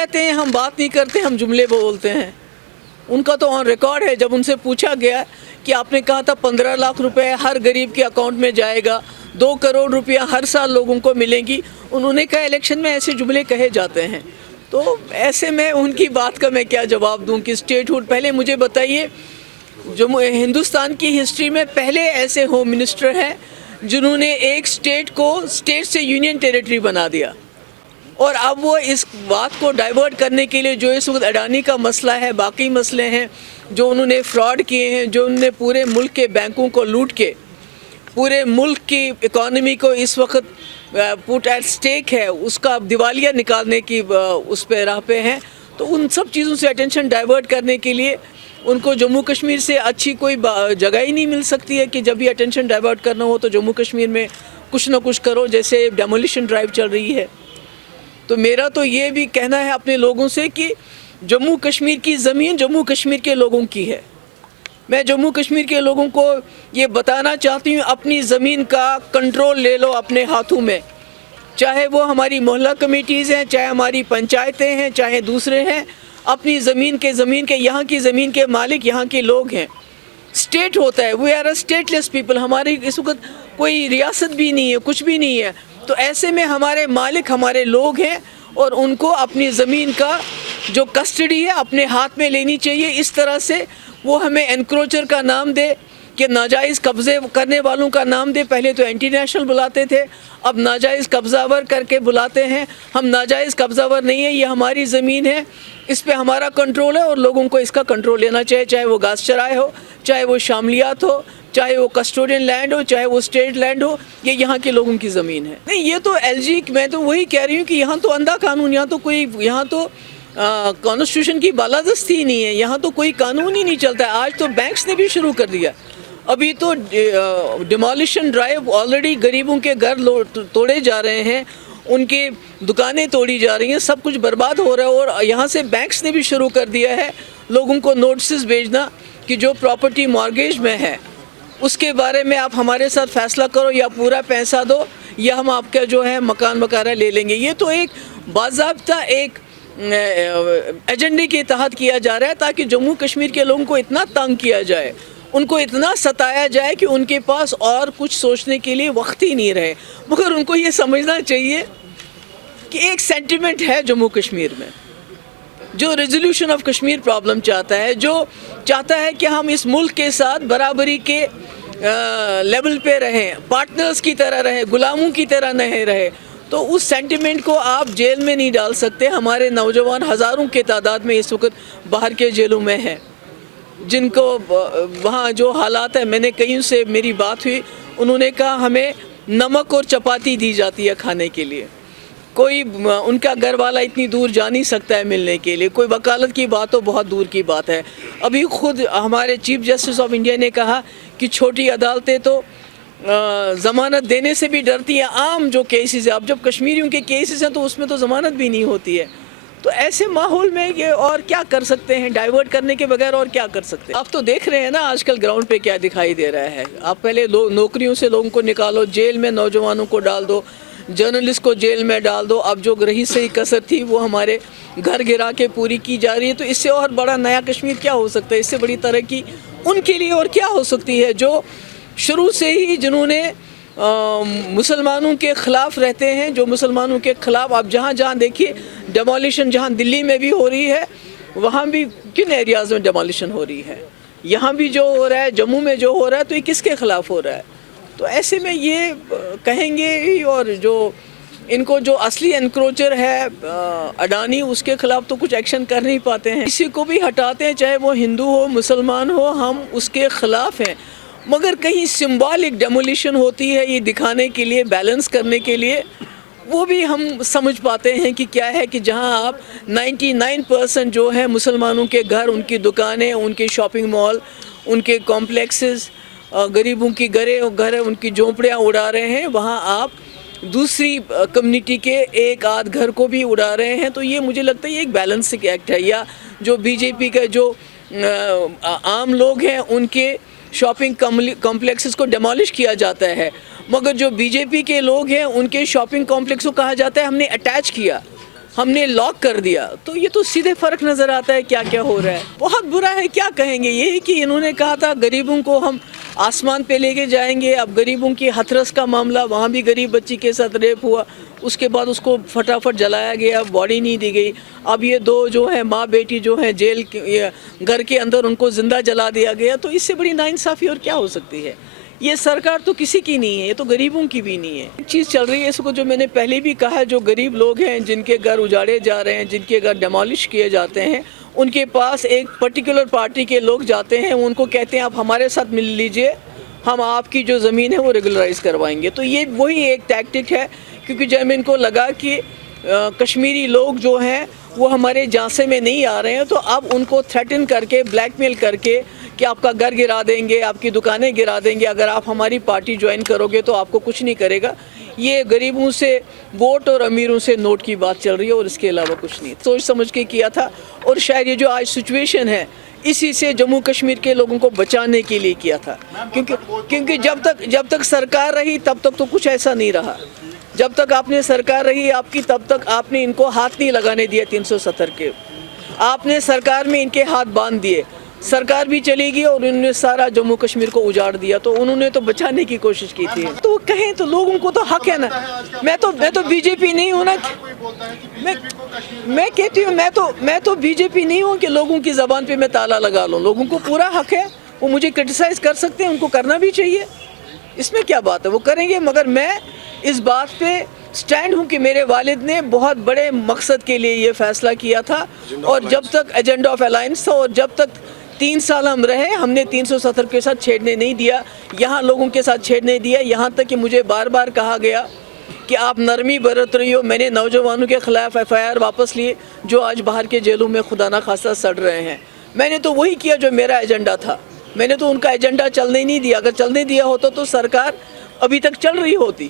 کہتے ہیں ہم بات نہیں کرتے, ہم جملے بولتے ہیں. ان کا تو آن ریکارڈ ہے, جب ان سے پوچھا گیا کہ آپ نے کہا تھا 15 لاکھ روپے ہر غریب کے اکاؤنٹ میں جائے گا, 2 کروڑ روپیہ ہر سال لوگوں کو ملیں گی, انہوں نے کہا الیکشن میں ایسے جملے کہے جاتے ہیں. تو ایسے میں ان کی بات کا میں کیا جواب دوں کہ اسٹیٹ ہوڈ. پہلے مجھے بتائیے, ہندوستان کی ہسٹری میں پہلے ایسے ہوم منسٹر ہیں جنہوں نے ایک اسٹیٹ کو اسٹیٹ سے یونین ٹیریٹری بنا دیا, اور اب وہ اس بات کو ڈائیورٹ کرنے کے لیے جو اس وقت اڈانی کا مسئلہ ہے, باقی مسئلے ہیں جو انہوں نے فراڈ کیے ہیں, جو انہوں نے پورے ملک کے بینکوں کو لوٹ کے پورے ملک کی اکانومی کو اس وقت پٹ ایٹ سٹیک ہے, اس کا دیوالیہ نکالنے کی اس پہ راہ پہ ہیں. تو ان سب چیزوں سے اٹینشن ڈائیورٹ کرنے کے لیے ان کو جموں کشمیر سے اچھی کوئی جگہ ہی نہیں مل سکتی ہے کہ جب بھی اٹینشن ڈائیورٹ کرنا ہو تو جموں کشمیر میں کچھ نہ کچھ کرو, جیسے ڈیمولیشن ڈرائیو چل رہی ہے. تو میرا تو یہ بھی کہنا ہے اپنے لوگوں سے کہ جموں کشمیر کی زمین جموں کشمیر کے لوگوں کی ہے. میں جموں کشمیر کے لوگوں کو یہ بتانا چاہتی ہوں, اپنی زمین کا کنٹرول لے لو اپنے ہاتھوں میں, چاہے وہ ہماری محلہ کمیٹیز ہیں, چاہے ہماری پنچایتیں ہیں, چاہے دوسرے ہیں. اپنی زمین کے یہاں کی زمین کے مالک یہاں کے لوگ ہیں. اسٹیٹ ہوتا ہے, we are a stateless people, ہماری اس وقت کوئی ریاست بھی نہیں ہے, کچھ بھی نہیں ہے. تو ایسے میں ہمارے مالک ہمارے لوگ ہیں, اور ان کو اپنی زمین کا جو کسٹڈی ہے اپنے ہاتھ میں لینی چاہیے. اس طرح سے وہ ہمیں انکروچر کا نام دے, کہ ناجائز قبضے کرنے والوں کا نام دے. پہلے تو اینٹی نیشنل بلاتے تھے, اب ناجائز قبضہ ور کر کے بلاتے ہیں. ہم ناجائز قبضہ ور نہیں ہے, یہ ہماری زمین ہے, اس پہ ہمارا کنٹرول ہے, اور لوگوں کو اس کا کنٹرول لینا چاہیے, چاہے وہ گھاس چرائے ہو, چاہے وہ شاملیات ہو, چاہے وہ کسٹوڈین لینڈ ہو, چاہے وہ اسٹیٹ لینڈ ہو. یہ یہاں کے لوگوں کی زمین ہے. نہیں, یہ تو ایل جی, میں تو وہی کہہ رہی ہوں کہ یہاں تو اندھا قانون, یہاں تو کانسٹیٹیوشن کی بالادستی ہی نہیں ہے, یہاں تو کوئی قانون ہی نہیں چلتا ہے. آج تو بینکس نے بھی شروع کر دیا, ابھی تو ڈیمولیشن ڈرائیو آلریڈی غریبوں کے گھر توڑے جا رہے ہیں, ان کی دکانیں توڑی جا رہی ہیں, سب کچھ برباد ہو رہا ہے. اور یہاں سے بینکس نے بھی شروع کر دیا ہے لوگوں کو نوٹسز بھیجنا کہ جو پراپرٹی مارگیج میں ہے اس کے بارے میں آپ ہمارے ساتھ فیصلہ کرو, یا پورا پیسہ دو, یا ہم آپ کا جو ہے مکان وغیرہ لے لیں گے. یہ تو ایک باضابطہ ایک ایجنڈے کے تحت کیا جا رہا ہے, تاکہ جموں کشمیر کے لوگوں کو اتنا تنگ کیا جائے, ان کو اتنا ستایا جائے کہ ان کے پاس اور کچھ سوچنے کے لیے وقت ہی نہیں رہے. مگر ان کو یہ سمجھنا چاہیے کہ ایک سینٹیمنٹ ہے جموں کشمیر میں, جو ریزولوشن آف کشمیر پرابلم چاہتا ہے, جو چاہتا ہے کہ ہم اس ملک کے ساتھ برابری کے لیول پہ رہیں, پارٹنرز کی طرح رہیں, غلاموں کی طرح نہیں رہے. تو اس سینٹیمنٹ کو آپ جیل میں نہیں ڈال سکتے. ہمارے نوجوان ہزاروں کے تعداد میں اس وقت باہر کے جیلوں میں ہیں, جن کو وہاں جو حالات ہیں, میں نے کئیوں سے میری بات ہوئی, انہوں نے کہا ہمیں نمک اور چپاتی دی جاتی ہے کھانے کے لیے, کوئی ان کا گھر والا اتنی دور جا نہیں سکتا ہے ملنے کے لیے, کوئی وکالت کی بات تو بہت دور کی بات ہے. ابھی خود ہمارے چیف جسٹس آف انڈیا نے کہا کہ چھوٹی عدالتیں تو ضمانت دینے سے بھی ڈرتی ہیں. عام جو کیسز ہیں, اب جب کشمیریوں کے کیسز ہیں تو اس میں تو ضمانت بھی نہیں ہوتی ہے. تو ایسے ماحول میں یہ اور کیا کر سکتے ہیں, ڈائیورٹ کرنے کے بغیر اور کیا کر سکتے ہیں. آپ تو دیکھ رہے ہیں نا آج کل گراؤنڈ پہ کیا دکھائی دے رہا ہے. آپ پہلے نوکریوں سے لوگوں کو نکالو, جیل میں نوجوانوں کو ڈال دو, جرنلسٹ کو جیل میں ڈال دو. اب جو رہی صحیح کسر تھی وہ ہمارے گھر گرا کے پوری کی جا رہی ہے. تو اس سے اور بڑا نیا کشمیر کیا ہو سکتا ہے, اس سے بڑی ترقی ان کے لیے اور کیا ہو سکتی ہے, جو شروع سے ہی جنہوں نے مسلمانوں کے خلاف رہتے ہیں, جو مسلمانوں کے خلاف. آپ جہاں جہاں دیکھیے ڈیمولیشن, جہاں دلی میں بھی ہو رہی ہے, وہاں بھی کن ایریاز میں ڈیمولیشن ہو رہی ہے, یہاں بھی جو ہو رہا ہے, جموں میں جو ہو رہا ہے, تو یہ کس کے خلاف ہو رہا ہے. تو ایسے میں یہ کہیں گے, اور جو ان کو جو اصلی انکروچر ہے اڈانی, اس کے خلاف تو کچھ ایکشن کر نہیں پاتے ہیں. کسی کو بھی ہٹاتے ہیں, چاہے وہ ہندو ہو مسلمان ہو, ہم اس کے خلاف ہیں. مگر کہیں سمبولک ڈیمولیشن ہوتی ہے یہ دکھانے کے لیے, بیلنس کرنے کے لیے, وہ بھی ہم سمجھ پاتے ہیں کہ کیا ہے, کہ جہاں آپ 99% جو ہے مسلمانوں کے گھر, ان کی دکانیں, ان کے شاپنگ مال, ان کے کمپلیکسز, غریبوں کی گھر ان کی جھونپڑیاں اڑا رہے ہیں, وہاں آپ دوسری کمیونٹی کے ایک آدھ گھر کو بھی اڑا رہے ہیں. تو یہ مجھے لگتا ہے یہ ایک بیلنسنگ ایکٹ ہے. یا جو بی جے پی کا جو عام لوگ ہیں ان کے شاپنگ کمپلیکسز کو ڈیمالش کیا جاتا ہے, مگر جو بی جے پی کے لوگ ہیں ان کے شاپنگ کمپلیکس کو کہا جاتا ہے ہم نے اٹیچ کیا. ہم نے لاک کر دیا. تو یہ تو سیدھے فرق نظر آتا ہے کیا کیا ہو رہا ہے. بہت برا ہے, کیا کہیں گے. یہ کہ انہوں نے کہا تھا غریبوں کو ہم آسمان پہ لے کے جائیں گے. اب غریبوں کی ہتھرس کا معاملہ, وہاں بھی غریب بچی کے ساتھ ریپ ہوا, اس کے بعد اس کو فٹافٹ جلایا گیا, باڈی نہیں دی گئی. اب یہ دو جو ہیں ماں بیٹی جو ہیں جیل گھر کے اندر ان کو زندہ جلا دیا گیا. تو اس سے بڑی ناانصافی اور کیا ہو سکتی ہے. یہ سرکار تو کسی کی نہیں ہے, یہ تو غریبوں کی بھی نہیں ہے. ایک چیز چل رہی ہے, اس کو جو میں نے پہلے بھی کہا, جو غریب لوگ ہیں جن کے گھر اجاڑے جا رہے ہیں, جن کے گھر ڈیمالش کیے جاتے ہیں, ان کے پاس ایک پرٹیکولر پارٹی کے لوگ جاتے ہیں, ان کو کہتے ہیں آپ ہمارے ساتھ مل لیجئے, ہم آپ کی جو زمین ہے وہ ریگولرائز کروائیں گے. تو یہ وہی ایک ٹیکٹک ہے, کیونکہ جب ان کو لگا کہ کشمیری لوگ جو ہیں وہ ہمارے جانسے میں نہیں آ رہے ہیں, تو اب ان کو تھریٹن کر کے, بلیک میل کر کے کہ آپ کا گھر گرا دیں گے, آپ کی دکانیں گرا دیں گے, اگر آپ ہماری پارٹی جوائن کرو گے تو آپ کو کچھ نہیں کرے گا. یہ غریبوں سے ووٹ اور امیروں سے نوٹ کی بات چل رہی ہے, اور اس کے علاوہ کچھ نہیں. سوچ سمجھ کے کیا تھا, اور شاید یہ جو آج سچویشن ہے اسی سے جموں کشمیر کے لوگوں کو بچانے کے لیے کیا تھا. کیونکہ جب تک سرکار رہی تب تک تو کچھ ایسا نہیں رہا. جب تک آپ نے سرکار رہی آپ کی, تب تک آپ نے ان کو ہاتھ نہیں لگانے دیا 370 کے. آپ نے سرکار میں ان کے ہاتھ باندھ دیے, سرکار بھی چلی گئی اور انہوں نے سارا جموں کشمیر کو اجاڑ دیا. تو انہوں نے تو بچانے کی کوشش کی تھی. تو کہیں تو لوگوں کو تو حق ہے نا. میں تو بی جے پی نہیں ہوں نا. میں کہتی ہوں میں تو بی جے پی نہیں ہوں کہ لوگوں کی زبان پہ میں تالا لگا لوں. لوگوں کو پورا حق ہے, وہ مجھے کرٹیسائز کر سکتے ہیں, ان کو کرنا بھی چاہیے, اس میں کیا بات ہے, وہ کریں گے. مگر میں اس بات پہ سٹینڈ ہوں کہ میرے والد نے بہت بڑے مقصد کے لیے یہ فیصلہ کیا تھا, اور جب تک ایجنڈا آف الائنس تھا, اور جب تک 3 سال ہم رہے, ہم نے 370 کے ساتھ چھیڑنے نہیں دیا, یہاں لوگوں کے ساتھ چھیڑنے دیا. یہاں تک کہ مجھے بار بار کہا گیا کہ آپ نرمی برت رہی ہو. میں نے نوجوانوں کے خلاف FIR واپس لیے جو آج باہر کے جیلوں میں خدا نخواستہ سڑ رہے ہیں. میں نے تو وہی کیا جو میرا ایجنڈا تھا. میں نے تو ان کا ایجنڈا چلنے نہیں دیا. اگر چلنے دیا ہوتا تو سرکار ابھی تک چل رہی ہوتی.